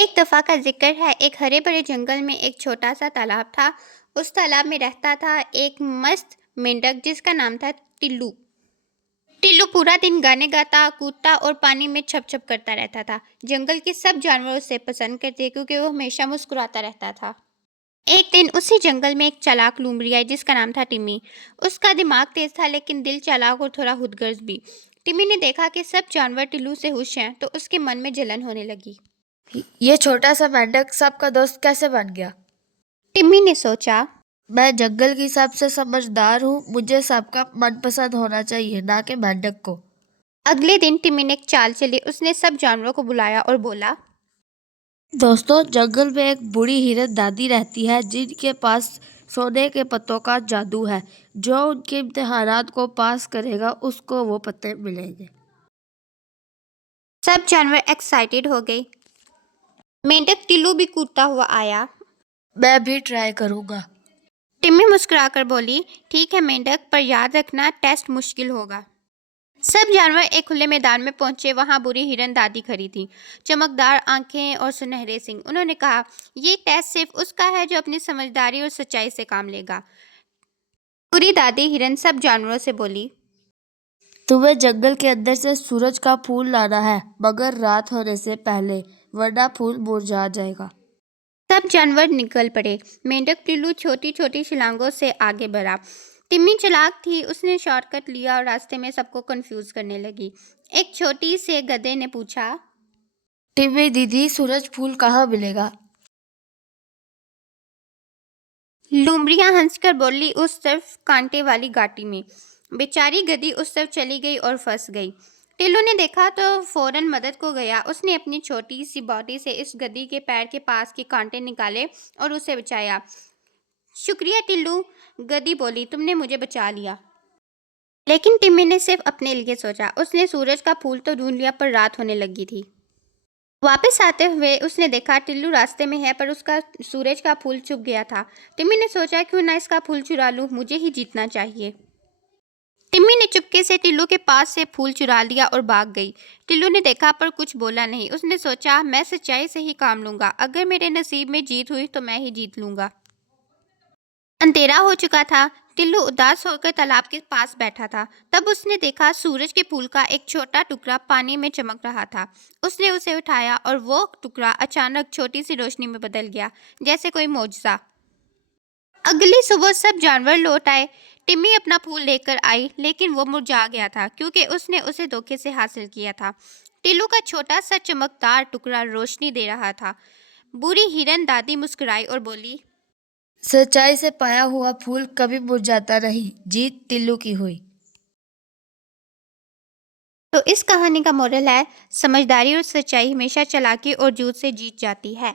एक दफ़ा का ज़िक्र है, एक हरे भरे जंगल में एक छोटा सा तालाब था। उस तालाब में रहता था एक मस्त मेंढक जिसका नाम था टिल्लू। टिल्लू पूरा दिन गाने गाता, कूदता और पानी में छप छप करता रहता था। जंगल के सब जानवर उसे पसंद करते क्योंकि वो हमेशा मुस्कुराता रहता था। एक दिन उसी जंगल में एक चालाक लूमड़ी आई जिसका नाम था टिम्मी। उसका दिमाग तेज था लेकिन दिल चालाक और थोड़ा खुदगर्ज भी। टिम्मी ने देखा कि सब जानवर टिल्लू से खुश हैं तो उसके मन में जलन होने लगी। ये छोटा सा मेंढक सबका दोस्त कैसे बन गया? टिम्मी ने सोचा, मैं जंगल की सबसे समझदार हूँ, मुझे सबका मनपसंद होना चाहिए, ना कि मेंढक को। अगले दिन टिम्मी ने एक चाल चली। उसने सब जानवरों को बुलाया और बोला, दोस्तों, जंगल में एक बूढ़ी हिरन दादी रहती है जिनके पास सोने के पत्तों का जादू है। जो उनके इम्तिहानात को पास करेगा उसको वो पत्ते मिलेंगे। सब जानवर एक्साइटेड हो गए। मेंढक टिल्लू भी कूदता हुआ आया। मैं भी ट्राई करूंगा। टिम्मी मुस्कुराकर बोली, ठीक है मेंढक, पर याद रखना टेस्ट मुश्किल होगा। सब जानवर एक खुले मैदान में पहुंचे। वहां बुरी हिरन दादी खड़ी थी, चमकदार आंखें और सुनहरे सिंग। उन्होंने कहा, ये टेस्ट सिर्फ उसका है जो अपनी समझदारी और सच्चाई से काम लेगा। बुरी दादी हिरन सब जानवरों से बोली, तुम्हें जंगल के अंदर से सूरज का फूल लाना है, मगर रात होने से पहले, वरना फूल मुरझा जाएगा। सब जानवर निकल पड़े। मेंढक टिल्लू छोटी छोटी छलांगों से आगे बढ़ा। टिम्मी चालाक थी, उसने शॉर्टकट लिया और रास्ते में सबको कंफ्यूज करने लगी। एक छोटी से गधे ने पूछा, टिम्मी दीदी, सूरज फूल कहाँ मिलेगा? लूमड़ियां हंसकर बोली, उस तरफ कांटे वाली घाटी में। बेचारी गधी उस तरफ चली गई और फंस गई। टिल्लू ने देखा तो फौरन मदद को गया। उसने अपनी छोटी सी बॉडी से इस गधी के पैर के पास के कांटे निकाले और उसे बचाया। शुक्रिया टिल्लू, गधी बोली, तुमने मुझे बचा लिया। लेकिन टिम्मी ने सिर्फ अपने लिए सोचा। उसने सूरज का फूल तो ढूंढ लिया पर रात होने लगी थी। वापस आते हुए उसने देखा टिल्लू रास्ते में है पर उसका सूरज का फूल चुप गया था। टिम्मी ने सोचा, क्यों ना इसका फूल चुरा लूं, मुझे ही जीतना चाहिए। टिम्मी ने चुपके से टिल्लू के पास से फूल चुरा लिया और भाग गई। टिल्लू ने देखा पर कुछ बोला नहीं। उसने सोचा, मैं सच्चाई से ही काम लूंगा, अगर मेरे नसीब में जीत हुई तो मैं ही जीत लूंगा। अंधेरा हो चुका था। टिल्लू उदास होकर तालाब के पास बैठा था। तब उसने देखा सूरज के फूल का एक छोटा टुकड़ा पानी में चमक रहा था। उसने उसे उठाया और वो टुकड़ा अचानक छोटी सी रोशनी में बदल गया, जैसे कोई मौजज़ा। अगली सुबह सब जानवर लौट आए। टिम्मी अपना फूल लेकर आई लेकिन वो मुरझा गया था क्योंकि उसने उसे धोखे से हासिल किया था। टिल्लू का छोटा सा चमकदार टुकड़ा रोशनी दे रहा था। बुरी हिरन दादी मुस्कुराई और बोली, सच्चाई से पाया हुआ फूल कभी मुरझाता नहीं, जीत टिल्लू की हुई। तो इस कहानी का मोरल है, समझदारी और सच्चाई हमेशा चालाकी और झूठ से जीत जाती है।